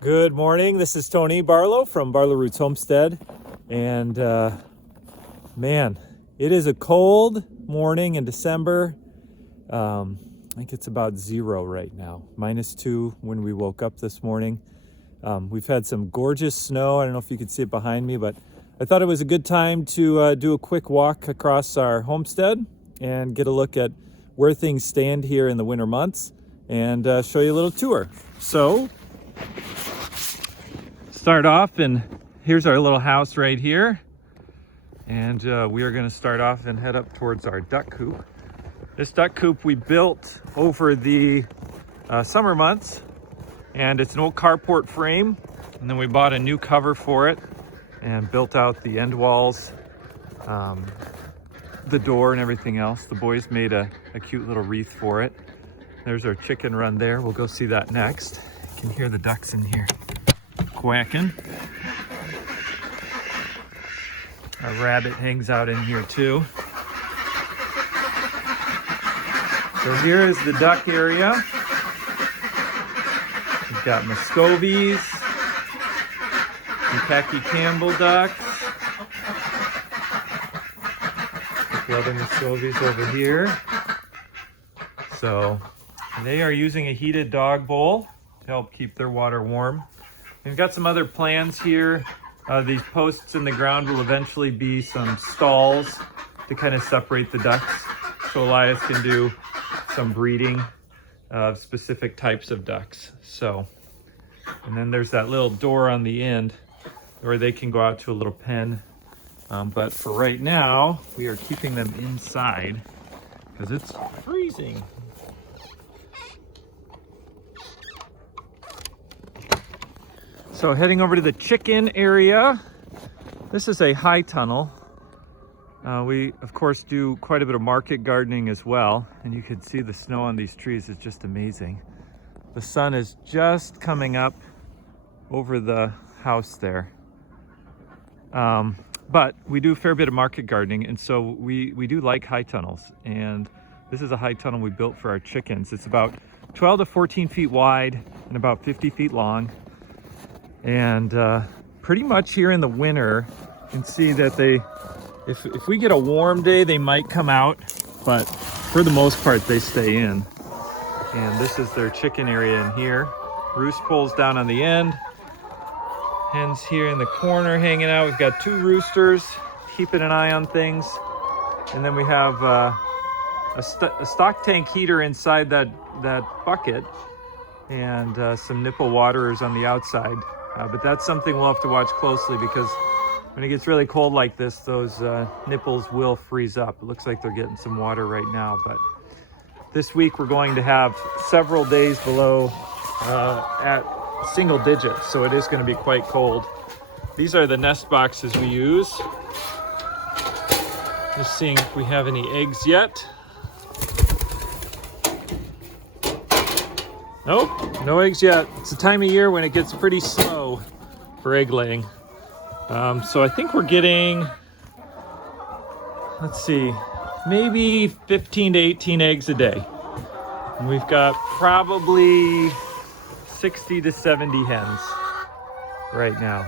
Good morning. This is Tony Barlow from Barlow Roots Homestead. And man, it is a cold morning in December. I think it's about 0 right now, -2 when we woke up this morning. We've had some gorgeous snow. I don't know if you can see it behind me, but I thought it was a good time to do a quick walk across our homestead and get a look at where things stand here in the winter months and show you a little tour. So start off, and here's our little house right here, and we are going to start off and head up towards our duck coop. This duck coop we built over the summer months, and it's an old carport frame, and then we bought a new cover for it and built out the end walls, the door and everything else. The boys made a cute little wreath for it. There's our chicken run there. We'll go see that next. You can hear the ducks in here quacking. Our rabbit hangs out in here too. So here is the duck area. We've got Muscovies, Kentucky Campbell ducks, a couple other Muscovies over here. So they are using a heated dog bowl to help keep their water warm. We've got some other plans here. These posts in the ground will eventually be some stalls to kind of separate the ducks, so Elias can do some breeding of specific types of ducks. So, and then there's that little door on the end where they can go out to a little pen. But for right now, we are keeping them inside because it's freezing. So heading over to the chicken area. This is a high tunnel. We of course do quite a bit of market gardening as well, and you can see the snow on these trees is just amazing. The sun is just coming up over the house there. But we do a fair bit of market gardening, and so we do like high tunnels, and this is a high tunnel we built for our chickens. It's about 12 to 14 feet wide and about 50 feet long. And pretty much here in the winter, you can see that if we get a warm day, they might come out, but for the most part, they stay in. And this is their chicken area in here. Roost poles down on the end. Hens here in the corner hanging out. We've got 2 roosters keeping an eye on things. And then we have a stock tank heater inside that bucket, and some nipple waterers on the outside. But that's something we'll have to watch closely, because when it gets really cold like this, those nipples will freeze up. It looks like they're getting some water right now, but this week we're going to have several days below at single digits, so it is going to be quite cold. These are the nest boxes we use. Just seeing if we have any eggs yet. Nope, no eggs yet. It's the time of year when it gets pretty slow for egg laying. So I think we're getting, let's see, maybe 15 to 18 eggs a day. And we've got probably 60 to 70 hens right now.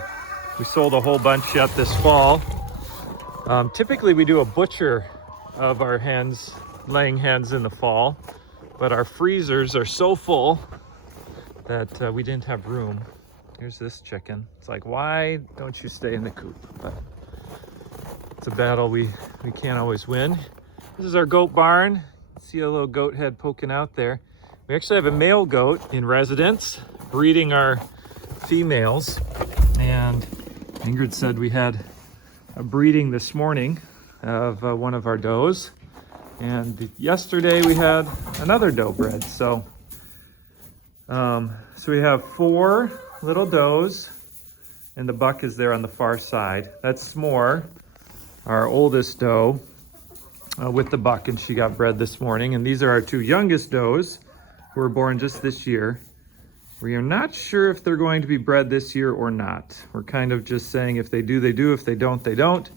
We sold a whole bunch yet this fall. Typically we do a butcher of our hens, laying hens in the fall. But our freezers are so full that we didn't have room. Here's this chicken. It's like, why don't you stay in the coop? But it's a battle we can't always win. This is our goat barn. See a little goat head poking out there. We actually have a male goat in residence breeding our females. And Ingrid said we had a breeding this morning of one of our does. And yesterday we had another doe bred. So we have 4 little does, and the buck is there on the far side. That's S'more, our oldest doe, with the buck, and she got bred this morning. And these are our 2 youngest does, who were born just this year. We are not sure if they're going to be bred this year or not. We're kind of just saying if they do, they do. If they don't, they don't.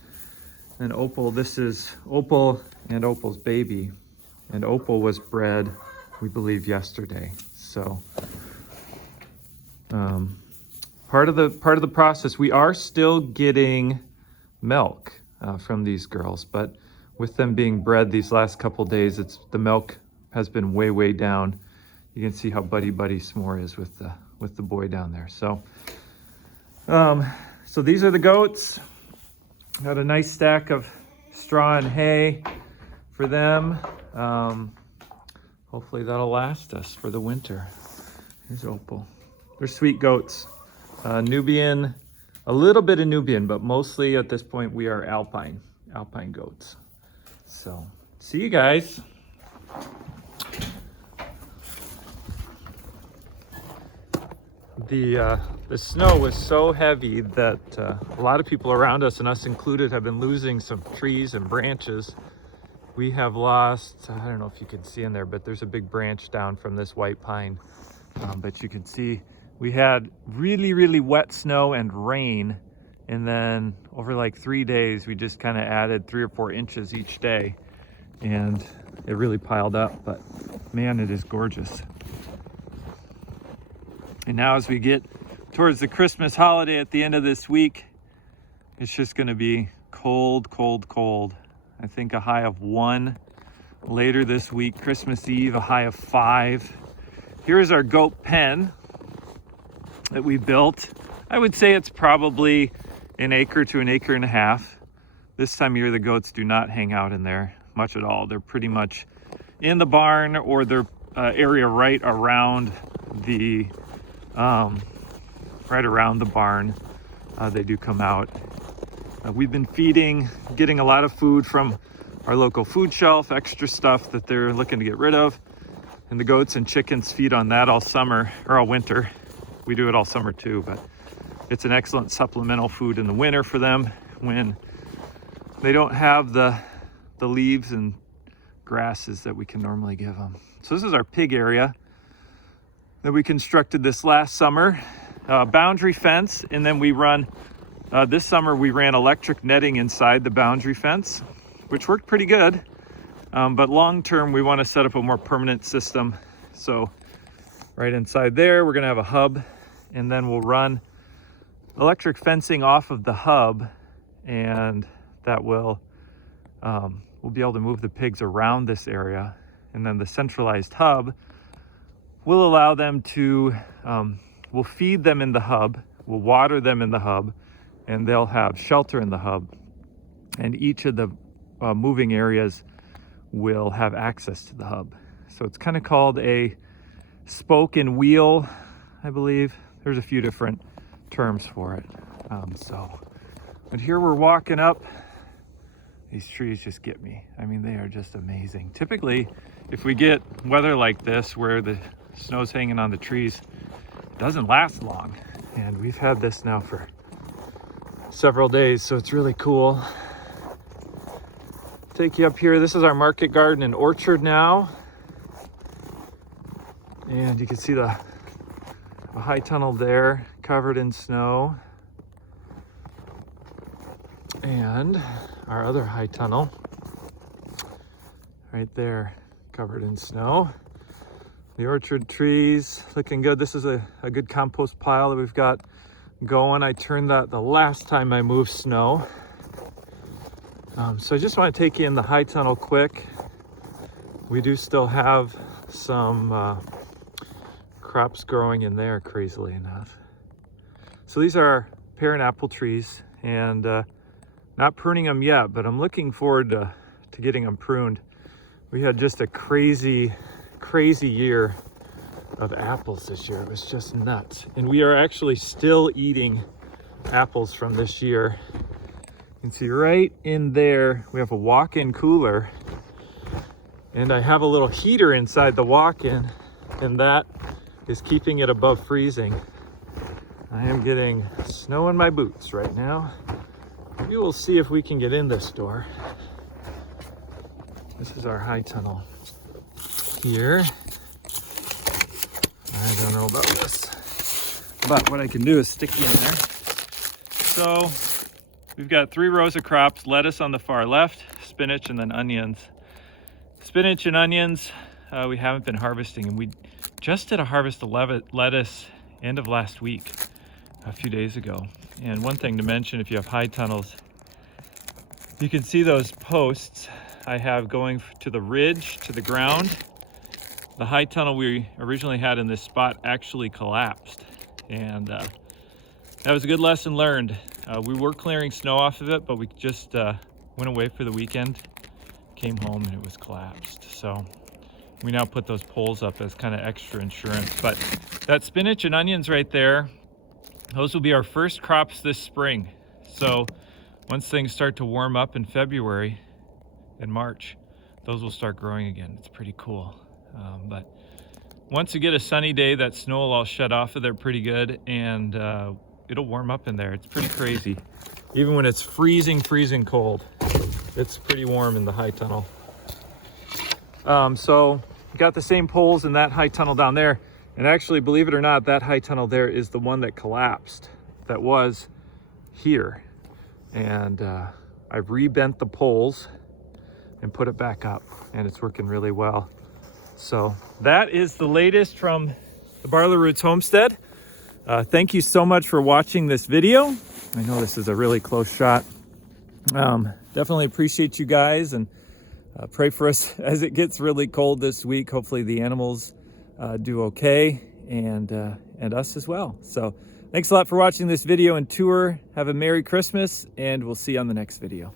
And Opal, this is Opal and Opal's baby. And Opal was bred, we believe, yesterday. So part of the process. We are still getting milk from these girls, but with them being bred these last couple days, the milk has been way down. You can see how buddy S'more is with the boy down there. So so these are the goats. Got a nice stack of straw and hay for them. Hopefully that'll last us for the winter. Here's Opal. They're sweet goats. Nubian, a little bit of Nubian, but mostly at this point we are Alpine goats. So see you guys. The snow was so heavy that a lot of people around us, and us included, have been losing some trees and branches. We have lost, I don't know if you can see in there, but there's a big branch down from this white pine. But you can see we had really wet snow and rain. And then over like 3 days, we just kind of added 3 or 4 inches each day. And it really piled up, but man, it is gorgeous. And now as we get towards the Christmas holiday at the end of this week, it's just gonna be cold. I think a high of 1 later this week, Christmas Eve, a high of 5. Here's our goat pen that we built. I would say it's probably an acre to an acre and a half. This time of year, the goats do not hang out in there much at all. They're pretty much in the barn or their area right around the barn. They do come out. We've been getting a lot of food from our local food shelf, extra stuff that they're looking to get rid of. And the goats and chickens feed on that all summer or all winter. We do it all summer too, but it's an excellent supplemental food in the winter for them when they don't have the leaves and grasses that we can normally give them. So this is our pig area that we constructed this last summer. Boundary fence, and then we run, this summer we ran electric netting inside the boundary fence, which worked pretty good. But long term, we want to set up a more permanent system. So right inside there, we're gonna have a hub, and then we'll run electric fencing off of the hub, and that will, we'll be able to move the pigs around this area. And then the centralized hub will allow them to, we'll feed them in the hub, we'll water them in the hub, and they'll have shelter in the hub. And each of the moving areas will have access to the hub. So it's kind of called a spoke and wheel, I believe. There's a few different terms for it. But here we're walking up. These trees just get me. I mean, they are just amazing. Typically, if we get weather like this where the snow's hanging on the trees, it doesn't last long. And we've had this now for several days, so it's really cool. Take you up here. This is our market garden and orchard now. And you can see a high tunnel there covered in snow. And our other high tunnel right there covered in snow. The orchard trees looking good. This is a good compost pile that we've got going. I turned that the last time I moved snow. So I just want to take you in the high tunnel quick. We do still have some crops growing in there, crazily enough. So these are our pear and apple trees, and not pruning them yet, but I'm looking forward to getting them pruned. We had just a crazy year of apples this year. It was just nuts. And we are actually still eating apples from this year. You can see right in there, we have a walk-in cooler, and I have a little heater inside the walk-in, and that is keeping it above freezing. I am getting snow in my boots right now. Maybe we'll see if we can get in this door. This is our high tunnel here. I don't know about this, but what I can do is stick you in there. So we've got 3 rows of crops: lettuce on the far left, spinach, and then onions. Spinach and onions, we haven't been harvesting, and we just did a harvest of lettuce end of last week. a few days ago. And one thing to mention, if you have high tunnels, you can see those posts I have going to the ridge, to the ground. The high tunnel we originally had in this spot actually collapsed. And that was a good lesson learned. We were clearing snow off of it, but we just went away for the weekend, came home, and it was collapsed. So we now put those poles up as kind of extra insurance. But that spinach and onions right there, those will be our first crops this spring. So once things start to warm up in February and March, those will start growing again. It's pretty cool. But once you get a sunny day, that snow will all shut off of there pretty good, and it'll warm up in there. It's pretty crazy. Even when it's freezing cold, it's pretty warm in the high tunnel. So we got the same poles in that high tunnel down there. And actually, believe it or not, that high tunnel there is the one that collapsed, that was here. And I've rebent the poles and put it back up, and it's working really well. So that is the latest from the Barlow Roots Homestead. Thank you so much for watching this video. I know this is a really close shot. Definitely appreciate you guys, and pray for us as it gets really cold this week. Hopefully the animals do okay, and us as well. So thanks a lot for watching this video and tour. Have a Merry Christmas, and we'll see you on the next video.